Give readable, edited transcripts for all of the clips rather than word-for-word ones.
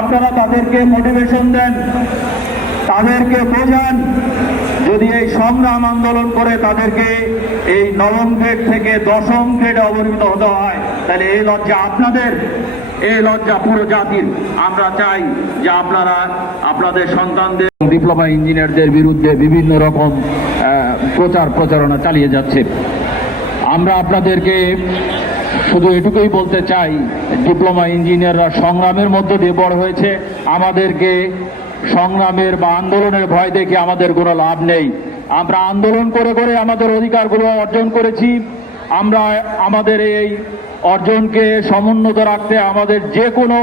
আপনারা তাদেরকে মোটিভেশন দেন, তাদেরকে বোঝান। যদি এই সংগ্রাম আন্দোলন করে তাদেরকে এই নবম গ্রেড থেকে দশম গ্রেডে অবনীত হতে হয়, তাহলে এই লজ্জা আপনাদের, এই লজ্জা পুরো জাতির। আমরা চাই যে আপনারা আপনাদের সন্তানদের ডিপ্লোমা ইঞ্জিনিয়ারদের বিরুদ্ধে বিভিন্ন রকম প্রচারণা চালিয়ে যাচ্ছে। আমরা আপনাদেরকে শুধু এটুকুই বলতে চাই, ডিপ্লোমা ইঞ্জিনিয়াররা সংগ্রামের মধ্য দিয়ে বড় হয়েছে। আমাদেরকে সংগ্রামের বা আন্দোলনের ভয় দেখে আমাদের কোনো লাভ নেই। আমরা আন্দোলন করে করে আমাদের অধিকারগুলো অর্জন করেছি। আমরা আমাদের এই অর্জনকে সমুন্নত রাখতে আমাদের যে কোনো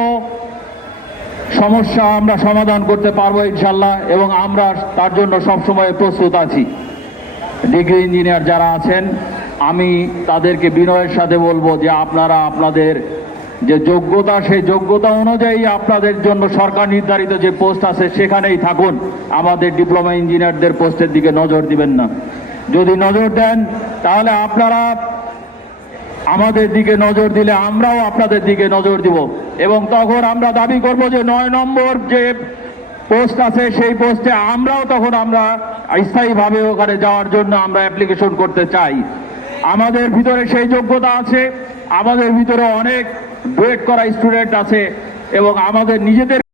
সমস্যা আমরা সমাধান করতে পারবো ইনশাল্লাহ, এবং আমরা তার জন্য সবসময় প্রস্তুত আছি। ডিগ্রি ইঞ্জিনিয়ার যারা আছেন, আমি তাদেরকে বিনয়ের সাথে বলবো যে আপনারা আপনাদের যে যোগ্যতা, সেই যোগ্যতা অনুযায়ী আপনাদের জন্য সরকার নির্ধারিত যে পোস্ট আছে সেখানেই থাকুন। আমাদের ডিপ্লোমা ইঞ্জিনিয়ারদের পোস্টের দিকে নজর দিবেন না। যদি নজর দেন তাহলে আপনারা আমাদের দিকে নজর দিলে আমরাও আপনাদের দিকে নজর দিব, এবং তখন আমরা দাবি করব যে 9 নম্বর যে পোস্ট আছে সেই পোস্টে আমরাও তখন আমরা স্থায়ীভাবে ওখানে যাওয়ার জন্য আমরা অ্যাপ্লিকেশন করতে চাই। আমাদের ভিতরে সেই যোগ্যতা আছে, আমাদের ভিতরে অনেক ডুয়েট করা স্টুডেন্ট আছে, এবং আমাদের নিজেদের